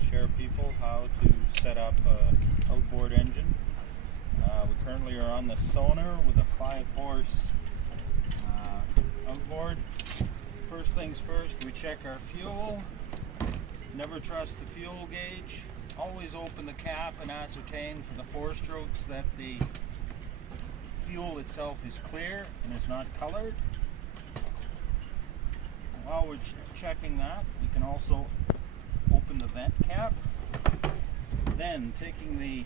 share people how to set up an outboard engine. We currently are on the Sonar with a 5-horse outboard. First things first, we check our fuel. Never trust the fuel gauge. Always open the cap and ascertain for the 4 strokes that the fuel itself is clear and is not colored. While we're checking that, we can also open the vent cap. Then taking the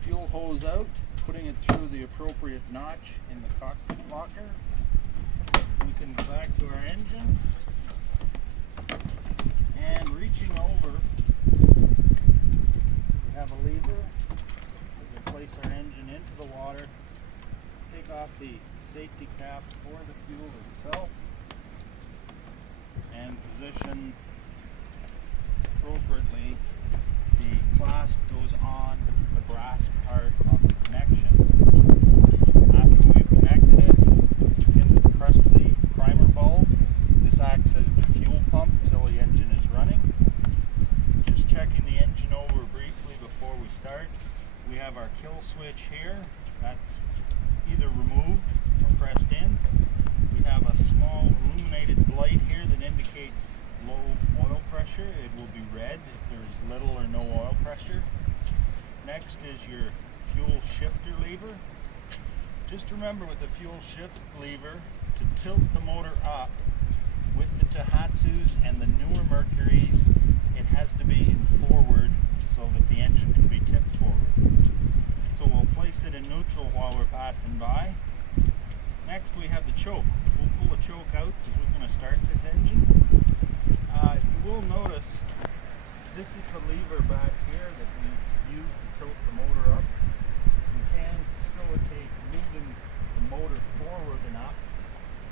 fuel hose out, putting it through the appropriate notch in the cockpit locker. We can go back to our engine and reaching over, we have a lever. We can place our engine into the water, take off the safety cap for the fuel itself, and position appropriately. The clasp goes on the brass part of the connection. After we've connected it, we can press the primer bulb. This acts as the fuel pump till the engine is running. Just checking the engine over briefly before we start. We have our kill switch here. That's either removed or pressed in. We have a small illuminated light here that indicates low oil pressure. It will be red if there's little or no oil pressure. Next is your fuel shifter lever. Just remember with the fuel shift lever to tilt the motor up. With the Tohatsus and the newer Mercuries, it has to be in forward so that the engine can be tipped forward. So we'll place it in neutral while we're passing by. Next we have the choke. We'll pull the choke out because we're going to start this engine. You will notice this is the lever back here that we use to tilt the motor up. We can facilitate moving the motor forward and up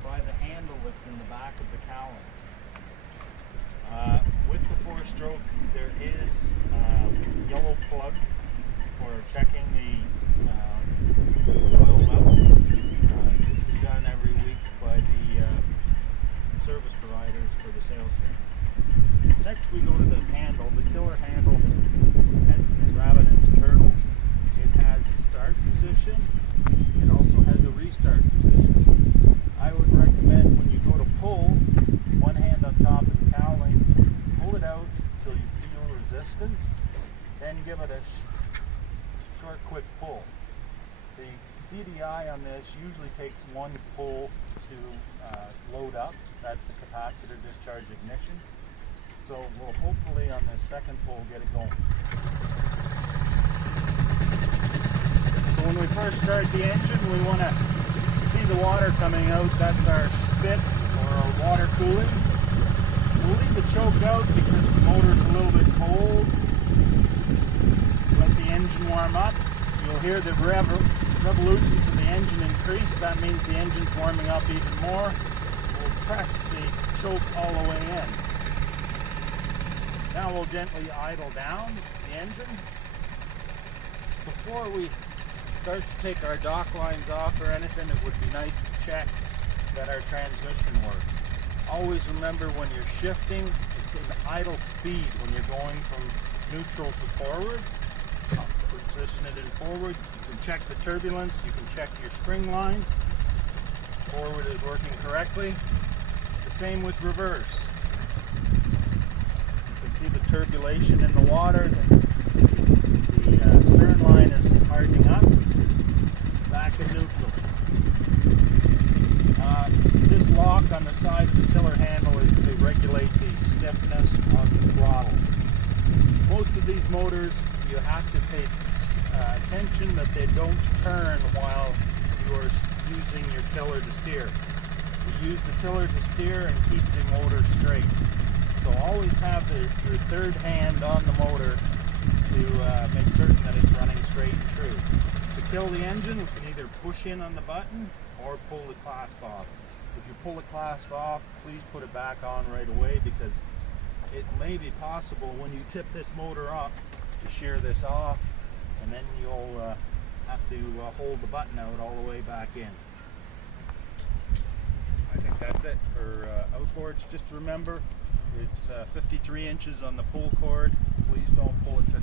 by the handle that's in the back of the cowling. With the 4-stroke, there is a yellow plug for checking the oil level. This is done every week by the service providers for the sales share. Next we go to the handle, the tiller handle at Rabbit and Turtle. It has start position. It also has a restart position. I would recommend when you go to pull, one hand on top of the cowling, pull it out until you feel resistance, then give it a short, quick pull. The CDI on this usually takes 1 pull to load up. That's the capacitor discharge ignition. So we'll hopefully on this second pull get it going. So when we first start the engine, we want to see the water coming out. That's our spit or our water cooling. We'll leave the choke out because the motor's a little bit cold. Let the engine warm up. You'll hear the revolutions of the engine increase. That means the engine's warming up even more. We'll press the choke all the way in. Now we'll gently idle down the engine. Before we start to take our dock lines off or anything, it would be nice to check that our transmission works. Always remember when you're shifting, it's in idle speed when you're going from neutral to forward. Position it in forward. You can check the turbulence, you can check your spring line. Forward is working correctly. The same with reverse. You can see the turbulation in the water. The stern line is hardening up. Back in neutral. This lock on the side of the tiller handle is to regulate the stiffness of the throttle. Most of these motors, you have to pay attention that they don't turn while you are using your tiller to steer. You use the tiller to steer and keep the motor straight. So always have your third hand on the motor to make certain that it's running straight and true. To kill the engine, we can either push in on the button or pull the clasp off. If you pull the clasp off, please put it back on right away because it may be possible when you tip this motor up to shear this off, and then you'll have to hold the button out all the way back in. I think that's it for outboards. Just remember, It's 53 inches on the pull cord. Please don't pull it 50